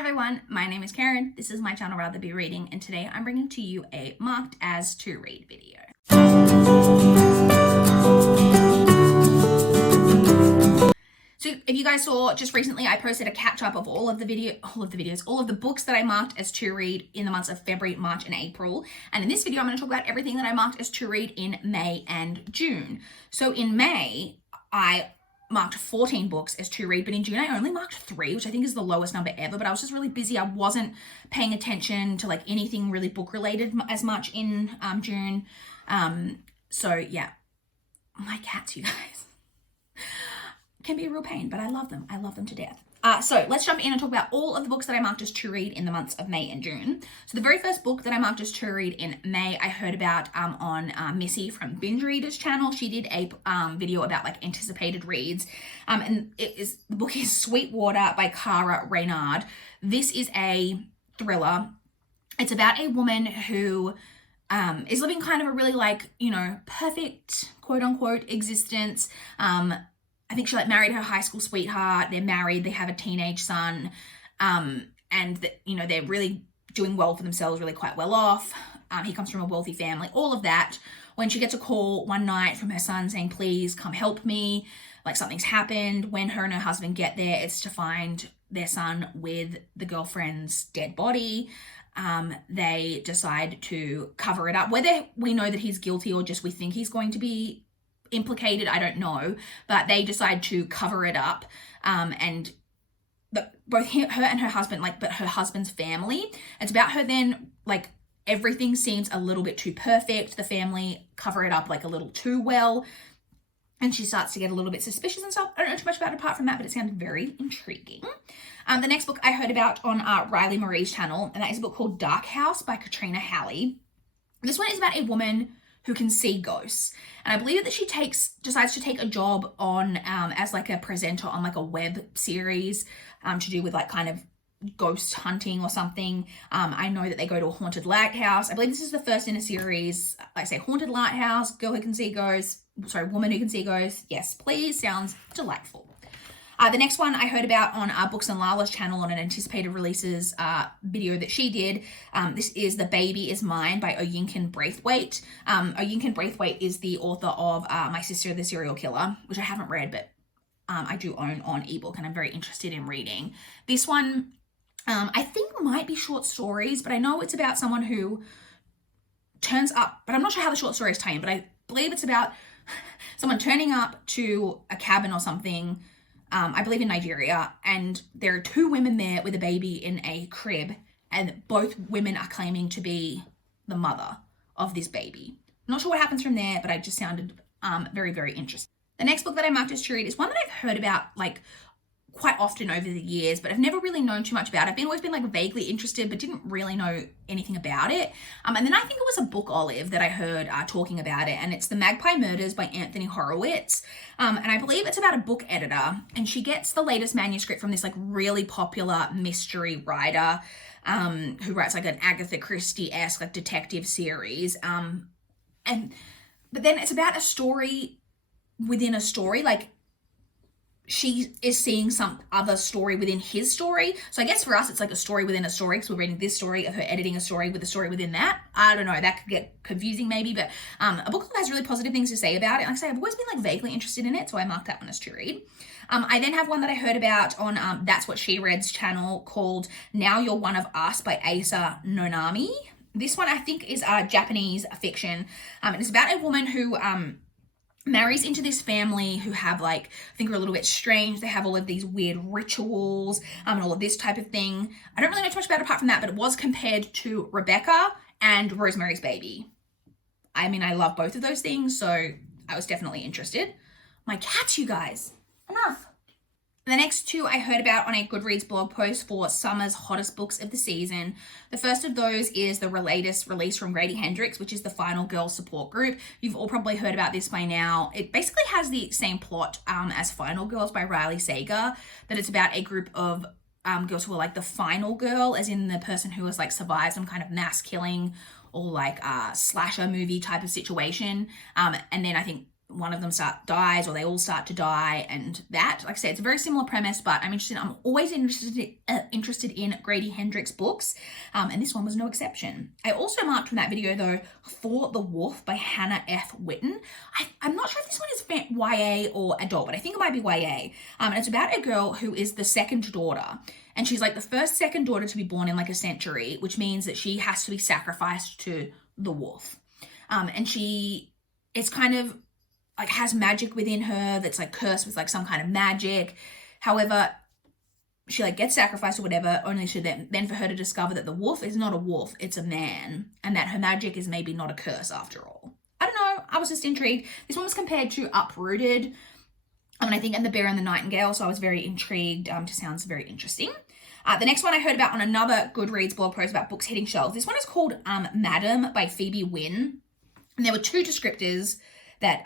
everyone, my name is Karen. This is my channel RatherBeReading, and today I'm bringing to you a marked as to read video. So if you guys saw just recently, I posted a catch up of all of the books that I marked as to read in the months of February, March, and April. And in this video, I'm going to talk about everything that I marked as to read in May and June. So in May, I marked 14 books as to read, but in June I only marked 3, which I think is the lowest number ever, but I was just really busy. I wasn't paying attention to like anything really book related as much in June. So yeah, my cats, you guys, can be a real pain, but I love them. I love them to death. So let's jump in and talk about all of the books that I marked as to read in the months of May and June. So the very first book that I marked as to read in May, I heard about on Missy from Binge Readers channel. She did a video about like anticipated reads. And the book is Sweetwater by Cara Reynard. This is a thriller. It's about a woman who is living kind of a really like, perfect quote unquote existence. I think she married her high school sweetheart. They're married. They have a teenage son. And they're really doing well for themselves, really quite well off. He comes from a wealthy family, all of that. When she gets a call one night from her son saying, please come help me, like something's happened. When her and her husband get there, it's to find their son with the girlfriend's dead body. They decide to cover it up. Whether we know that he's guilty or just we think he's going to be implicated, I don't know, but they decide to cover it up. And both her and her husband, but her husband's family, it's about her then, everything seems a little bit too perfect. The family cover it up a little too well. And she starts to get a little bit suspicious and stuff. I don't know too much about it apart from that, but it sounded very intriguing. The next book I heard about on Riley Marie's channel, and that is a book called Dark House by Katrina Halley. This one is about a woman who can see ghosts. And I believe that she decides to take a job on as a presenter on a web series to do with kind of ghost hunting or something. I know that they go to a haunted lighthouse. I believe this is the first in a series. I say haunted lighthouse, girl who can see ghosts, woman who can see ghosts. Yes, please. Sounds delightful. The next one I heard about on Books and Lala's channel on an anticipated releases video that she did. This is The Baby Is Mine by Oyinkan Braithwaite. Oyinkan Braithwaite is the author of My Sister the Serial Killer, which I haven't read, but I do own on ebook and I'm very interested in reading. This one I think might be short stories, but I know it's about someone who turns up, but I'm not sure how the short stories tie in, but I believe it's about someone turning up to a cabin or something, I believe in Nigeria, and there are 2 women there with a baby in a crib, and both women are claiming to be the mother of this baby. I'm not sure what happens from there, but it just sounded very, very interesting. The next book that I marked as to read is one that I've heard about quite often over the years, but I've never really known too much about it. I've always been vaguely interested, but didn't really know anything about it. And then I think it was a book olive that I heard talking about it, and it's The Magpie Murders by Anthony Horowitz. And I believe it's about a book editor, and she gets the latest manuscript from this really popular mystery writer who writes an Agatha Christie-esque detective series. But then it's about a story within a story, she is seeing some other story within his story. So I guess for us, it's a story within a story, because we're reading this story of her editing a story with a story within that. I don't know, that could get confusing maybe, but a book that has really positive things to say about it. Like I say, I've always been vaguely interested in it, so I marked that one as to read. I then have one that I heard about on That's What She Read's channel called Now You're One of Us by Asa Nonami. This one I think is Japanese fiction. And it's about a woman who marries into this family who have I think are a little bit strange. They have all of these weird rituals and all of this type of thing. I don't really know too much about it apart from that, but it was compared to Rebecca and Rosemary's Baby. I mean, I love both of those things, so I was definitely interested. My cats, you guys. Enough. The next 2 I heard about on a Goodreads blog post for summer's hottest books of the season. The first of those is the latest release from Grady Hendrix, which is the Final Girl Support Group. You've all probably heard about this by now. It basically has the same plot as Final Girls by Riley Sager, but it's about a group of girls who are the final girl, as in the person who has survived some kind of mass killing or slasher movie type of situation. And then I think one of them dies, or they all start to die, and that, like I said, it's a very similar premise, but I'm always interested in Grady Hendrix books, and this one was no exception. I also marked from that video, though, For the Wolf by Hannah F. Witten. I'm not sure if this one is YA or adult, but I think it might be YA, and it's about a girl who is the second daughter, and she's like the second daughter to be born in like a century, which means that she has to be sacrificed to the wolf, and she is kind of like has magic within her that's like cursed with like some kind of magic. However, she like gets sacrificed or whatever, only to then for her to discover that the wolf is not a wolf, it's a man, and that her magic is maybe not a curse after all. I don't know, I was just intrigued. This one was compared to Uprooted, and I think And the Bear and the Nightingale, so I was very intrigued. Just sounds very interesting. The next one I heard about on another Goodreads blog post about books hitting shelves. This one is called Madam by Phoebe Wynne, and there were two descriptors that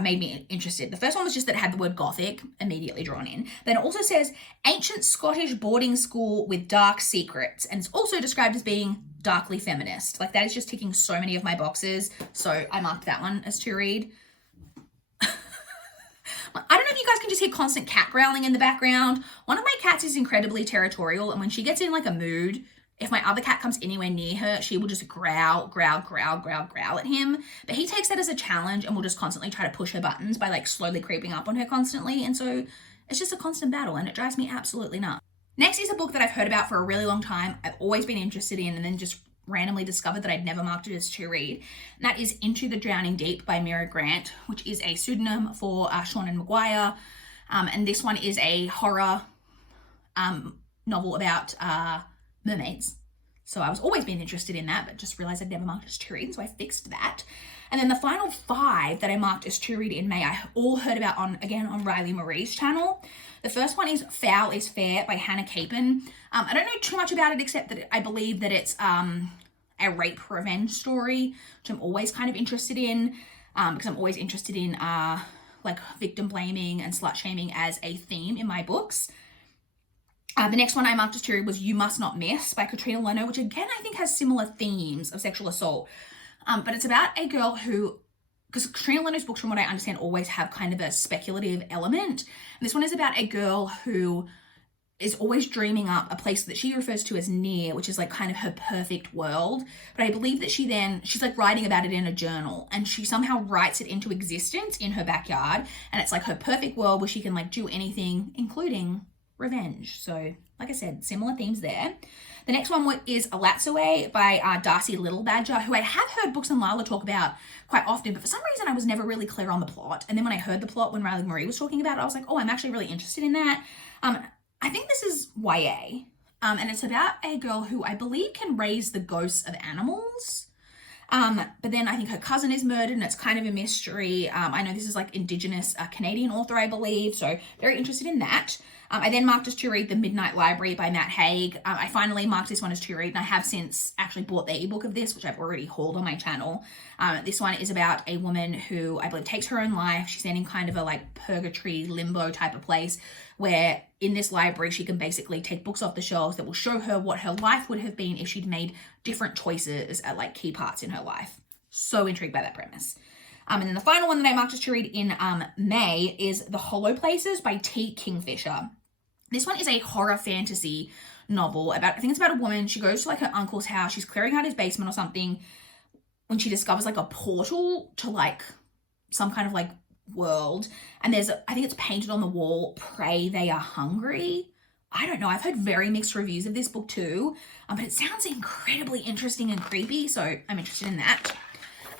made me interested. The first one was just that it had the word gothic immediately drawn in. Then it also says ancient Scottish boarding school with dark secrets. And it's also described as being darkly feminist. Like that is just ticking so many of my boxes. So I marked that one as to read. I don't know if you guys can just hear constant cat growling in the background. One of my cats is incredibly territorial. And when she gets in like a mood, if my other cat comes anywhere near her, she will just growl at him. But he takes that as a challenge and will just constantly try to push her buttons by like slowly creeping up on her constantly. And so it's just a constant battle and it drives me absolutely nuts. Next is a book that I've heard about for a really long time. I've always been interested in and then just randomly discovered that I'd never marked it as to read. And that is Into the Drowning Deep by Mira Grant, which is a pseudonym for Seanan McGuire. And this one is a horror novel about mermaids. So I was always been interested in that, but just realized I'd never marked as to read, so I fixed that. And then the final 5 that I marked as to read in May, I all heard about on Riley Marie's channel. The first one is Foul is Fair by Hannah Capin. I don't know too much about it, except that I believe that it's a rape revenge story, which I'm always kind of interested in, because I'm always interested in like victim blaming and slut shaming as a theme in my books. The next one I marked as to read was You Must Not Miss by Katrina Leno, which again I think has similar themes of sexual assault. But it's about a girl who, because Katrina Leno's books, from what I understand, always have kind of a speculative element. And this one is about a girl who is always dreaming up a place that she refers to as near, which is like kind of her perfect world. But I believe that she's like writing about it in a journal, and she somehow writes it into existence in her backyard. And it's like her perfect world where she can like do anything, including revenge. So like I said, similar themes there. The next one is Alatsaway by Darcy Littlebadger, who I have heard Books and Lila talk about quite often, but for some reason I was never really clear on the plot. And then when I heard the plot when Riley Marie was talking about it, I was like, oh, I'm actually really interested in that. I think this is YA, and it's about a girl who I believe can raise the ghosts of animals. But then I think her cousin is murdered and it's kind of a mystery. I know this is like Indigenous Canadian author, I believe, so very interested in that. I then marked as to read The Midnight Library by Matt Haig. I finally marked this one as to read, and I have since actually bought the ebook of this, which I've already hauled on my channel. This one is about a woman who I believe takes her own life. She's in kind of a like purgatory limbo type of place, where in this library she can basically take books off the shelves that will show her what her life would have been if she'd made different choices at like key parts in her life. So intrigued by that premise. And then the final one that I marked as to read in May is The Hollow Places by T. Kingfisher. This one is a horror fantasy novel about, I think it's about a woman. She goes to like her uncle's house. She's clearing out his basement or something when she discovers like a portal to like some kind of like world. And there's, I think it's painted on the wall, Pray They Are Hungry. I don't know. I've heard very mixed reviews of this book too, but it sounds incredibly interesting and creepy. So I'm interested in that.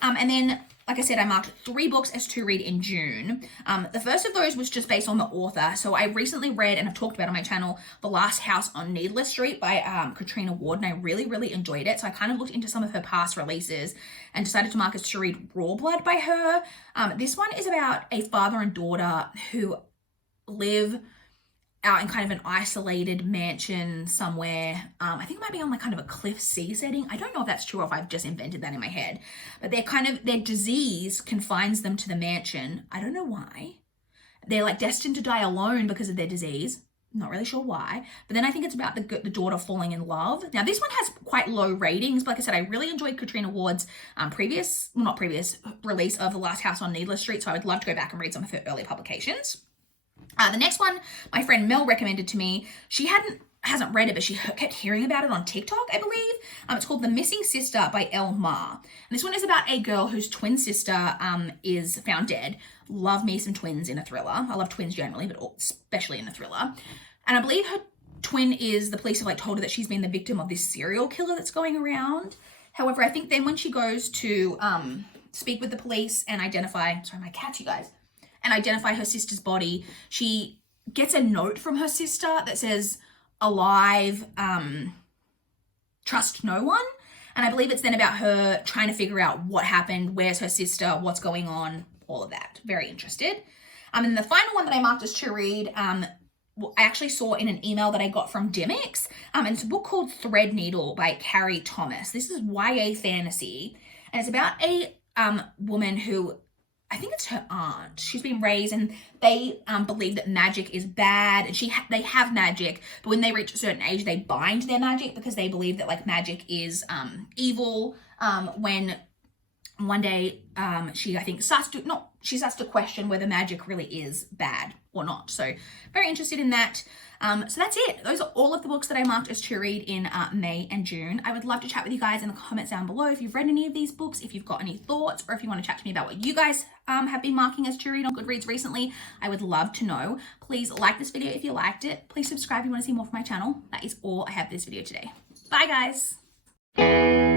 And then, like I said, I marked 3 books as to read in June. The first of those was just based on the author. So I recently read, and I've talked about on my channel, The Last House on Needless Street by Katrina Ward, and I really, really enjoyed it. So I kind of looked into some of her past releases and decided to mark as to read Raw Blood by her. This one is about a father and daughter who live out in kind of an isolated mansion somewhere. I think it might be on like kind of a cliff sea setting. I don't know if that's true or if I've just invented that in my head. But their disease confines them to the mansion. I don't know why. They're like destined to die alone because of their disease. Not really sure why. But then I think it's about the daughter falling in love. Now, this one has quite low ratings. But like I said, I really enjoyed Katrina Ward's release of The Last House on Needless Street. So I would love to go back and read some of her earlier publications. The next one, my friend Mel recommended to me. She hasn't read it, but she kept hearing about it on TikTok, I believe. It's called The Missing Sister by Elle Ma. And this one is about a girl whose twin sister is found dead. Love me some twins in a thriller. I love twins generally, but especially in a thriller. And I believe her twin the police have told her that she's been the victim of this serial killer that's going around. However, I think then when she goes to speak with the police and identify, sorry, my cat, you guys, and identify her sister's body, she gets a note from her sister that says, alive, trust no one. And I believe it's then about her trying to figure out what happened, where's her sister, what's going on, all of that. Very interested. And the final one that I marked as to read, I actually saw in an email that I got from Dimmicks. And it's a book called Threadneedle by Carrie Thomas. This is YA fantasy. And it's about a woman who, I think it's her aunt. She's been raised and they believe that magic is bad, and they have magic, but when they reach a certain age, they bind their magic because they believe that magic is evil. When one day she starts to question whether magic really is bad or not. So very interested in that. So that's it. Those are all of the books that I marked as to read in May and June. I would love to chat with you guys in the comments down below if you've read any of these books, if you've got any thoughts, or if you want to chat to me about what you guys have been marking as to read on Goodreads recently. I would love to know. Please like this video if you liked it. Please subscribe if you want to see more from my channel. That is all I have for this video today. Bye, guys.